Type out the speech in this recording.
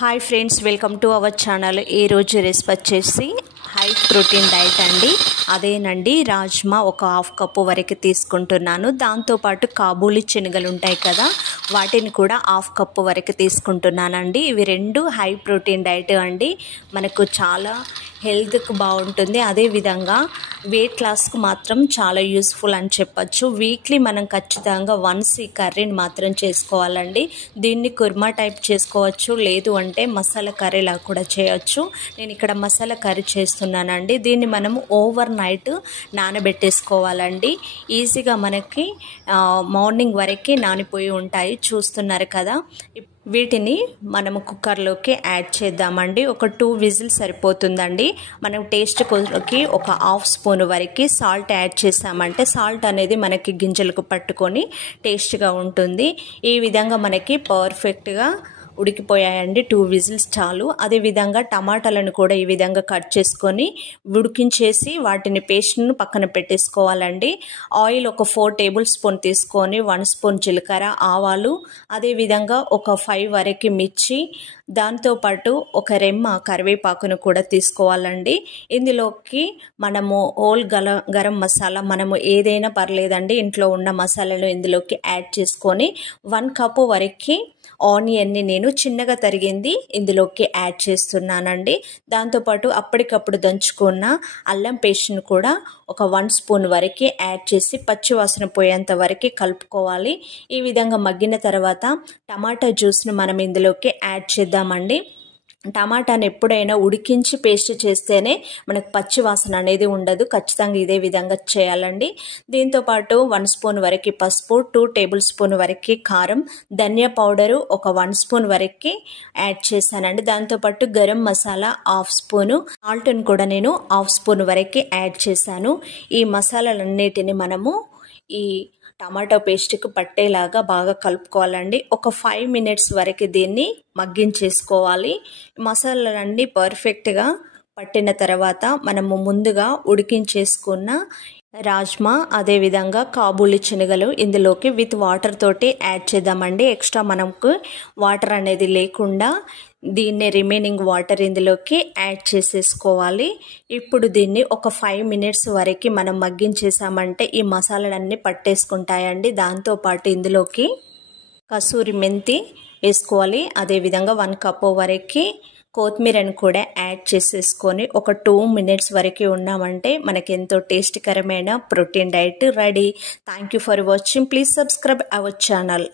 Hi friends, welcome to our channel. ఈరోజు recipe వచ్చేసి high protein diet అండి. అదేనండి, రాజ్మా ఒక హాఫ్ కప్పు వరకు తీసుకుంటున్నాను. దాంతోపాటు కాబూలి శనగలు ఉంటాయి కదా, వాటిని కూడా హాఫ్ కప్పు వరకు తీసుకుంటున్నానండి. ఇవి రెండు హై ప్రోటీన్ డైట్ అండి. మనకు చాలా హెల్త్కి బాగుంటుంది. అదేవిధంగా వెయిట్ లాస్కు మాత్రం చాలా యూస్ఫుల్ అని చెప్పచ్చు. వీక్లీ మనం ఖచ్చితంగా వన్స్ ఈ కర్రీని మాత్రం చేసుకోవాలండి. దీన్ని కుర్మా టైప్ చేసుకోవచ్చు, లేదు అంటే మసాలా కర్రీలా కూడా చేయొచ్చు. నేను ఇక్కడ మసాలా కర్రీ చేస్తున్నానండి. దీన్ని మనము ఓవర్ నైట్ నానబెట్టేసుకోవాలండి. ఈజీగా మనకి మార్నింగ్ వరకు నానిపోయి ఉంటాయి, చూస్తున్నారు కదా. వీటిని మనము కుక్కర్లోకి యాడ్ చేద్దామండి. ఒక 2 విజిల్స్ సరిపోతుందండి. మనం టేస్ట్కి ఒక హాఫ్ స్పూన్ వరకు సాల్ట్ యాడ్ చేసామంటే సాల్ట్ అనేది మనకి గింజలకు పట్టుకొని టేస్ట్గా ఉంటుంది. ఈ విధంగా మనకి పర్ఫెక్ట్గా ఉడికిపోయాయండి. 2 విజిల్స్ చాలు. అదేవిధంగా టమాటాలను కూడా ఈ విధంగా కట్ చేసుకొని ఉడికించేసి వాటిని పేస్ట్ను పక్కన పెట్టేసుకోవాలండి. ఆయిల్ ఒక 4 టేబుల్ స్పూన్ తీసుకొని 1 స్పూన్ జీలకర్ర, ఆవాలు, అదేవిధంగా ఒక 5 వరకు మిర్చి, దాంతోపాటు ఒక రెమ్మ కరివేపాకును కూడా తీసుకోవాలండి. ఇందులోకి మనము హోల్ గరం మసాలా, మనము ఏదైనా పర్లేదండి, ఇంట్లో ఉన్న మసాలాలు ఇందులోకి యాడ్ చేసుకొని 1 కప్పు వరకు ఆనియన్ని నేను చిన్నగా తరిగింది ఇందులోకి యాడ్ చేస్తున్నానండి. దాంతోపాటు అప్పటికప్పుడు దంచుకున్న అల్లం పేస్ట్ను కూడా ఒక 1 స్పూన్ వరకు యాడ్ చేసి పచ్చివాసన పోయేంత వరకు కలుపుకోవాలి. ఈ విధంగా మగ్గిన తర్వాత టమాటా జ్యూస్ను మనం ఇందులోకి యాడ్ చేద్దామండి. టమాటాని ఎప్పుడైనా ఉడికించి పేస్ట్ చేస్తేనే మనకు పచ్చి వాసన అనేది ఉండదు. ఖచ్చితంగా ఇదే విధంగా చేయాలండి. దీంతోపాటు 1 స్పూన్ వరకు పసుపు, 2 టేబుల్ స్పూన్ వరకు కారం, ధనియా పౌడరు ఒక 1 స్పూన్ వరకు యాడ్ చేశానండి. దాంతోపాటు గరం మసాలా హాఫ్ స్పూను, సాల్ట్ని కూడా నేను హాఫ్ స్పూన్ వరకు యాడ్ చేశాను. ఈ మసాలాలన్నిటిని మనము ఈ టమాటో పేస్ట్కి పట్టేలాగా బాగా కలుపుకోవాలండి. ఒక 5 మినిట్స్ వరకు దీన్ని మగ్గించేసుకోవాలి. మసాలాలన్నీ పర్ఫెక్ట్గా పట్టిన తర్వాత మనము ముందుగా ఉడికించేసుకున్న రాజ్మా, అదేవిధంగా కాబూలి శనగలు ఇందులోకి విత్ వాటర్ తోటి యాడ్ చేద్దామండి. ఎక్స్ట్రా మనకు వాటర్ అనేది లేకుండా దీన్ని రిమైనింగ్ వాటర్ ఇందులోకి యాడ్ చేసేసుకోవాలి. ఇప్పుడు దీన్ని ఒక 5 మినిట్స్ వరకు మనం మగ్గించేసామంటే ఈ మసాలాలన్నీ పట్టేసుకుంటాయండి. దాంతోపాటు ఇందులోకి కసూరి మెంతి వేసుకోవాలి. అదేవిధంగా 1 కప్పు వరకు కొత్తిమీరను కూడా యాడ్ చేసేసుకొని ఒక 2 మినిట్స్ వరకు ఉన్నామంటే మనకి ఎంతో టేస్టీకరమైన protein diet ready. Thank you for watching. Please subscribe our channel.